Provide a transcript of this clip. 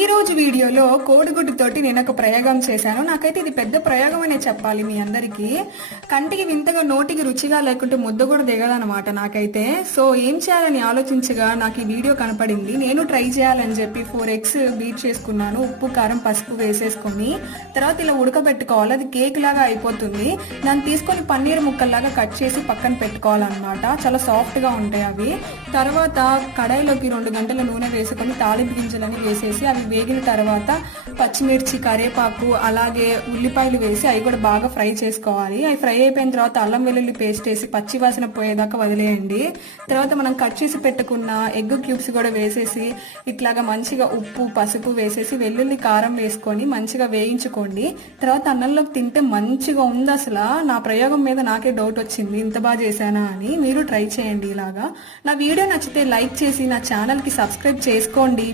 ఈ రోజు వీడియోలో కోడిగుడ్డుతోటి నేను ఒక ప్రయోగం చేశాను. నాకైతే ఇది పెద్ద ప్రయోగం అనే చెప్పాలి మీ అందరికి. కంటికి వింతగా నోటికి రుచిగా లేకుంటే ముద్ద కూడా దిగదనమాట నాకైతే. సో ఏం చేయాలని ఆలోచించగా నాకు ఈ వీడియో కనపడింది. నేను ట్రై చేయాలని చెప్పి 4 eggs బీట్ చేసుకున్నాను. ఉప్పు కారం పసుపు వేసేసుకొని తర్వాత ఇలా ఉడకబెట్టుకోవాలి. అది కేక్ లాగా అయిపోతుంది. దాన్ని తీసుకొని పన్నీర్ ముక్కల్లాగా కట్ చేసి పక్కన పెట్టుకోవాలన్నమాట. చాలా సాఫ్ట్ గా ఉంటాయి అవి. తర్వాత కడాయిలోకి 2 గంటల నూనె వేసుకొని తాలింపు గింజలని వేసేసి అవి వేగిన తర్వాత పచ్చిమిర్చి కరివేపాకు అలాగే ఉల్లిపాయలు వేసి అవి కూడా బాగా ఫ్రై చేసుకోవాలి. అవి ఫ్రై అయిపోయిన తర్వాత అల్లం వెల్లుల్లి పేస్ట్ వేసి పచ్చి వాసన పోయేదాకా వదిలేయండి. తర్వాత మనం కట్ చేసి పెట్టుకున్న ఎగ్ క్యూబ్స్ కూడా వేసేసి ఇట్లాగా మంచిగా ఉప్పు పసుపు వేసేసి వెల్లుల్లి కారం వేసుకొని మంచిగా వేయించుకోండి. తర్వాత అన్నంలోకి తింటే మంచిగా ఉంది. అసలు నా ప్రయోగం మీద నాకే డౌట్ వచ్చింది, ఇంత బాగా చేశానా అని. మీరు ట్రై చేయండి ఇలాగా. నా వీడియో నచ్చితే లైక్ చేసి నా ఛానల్ కి సబ్స్క్రైబ్ చేసుకోండి.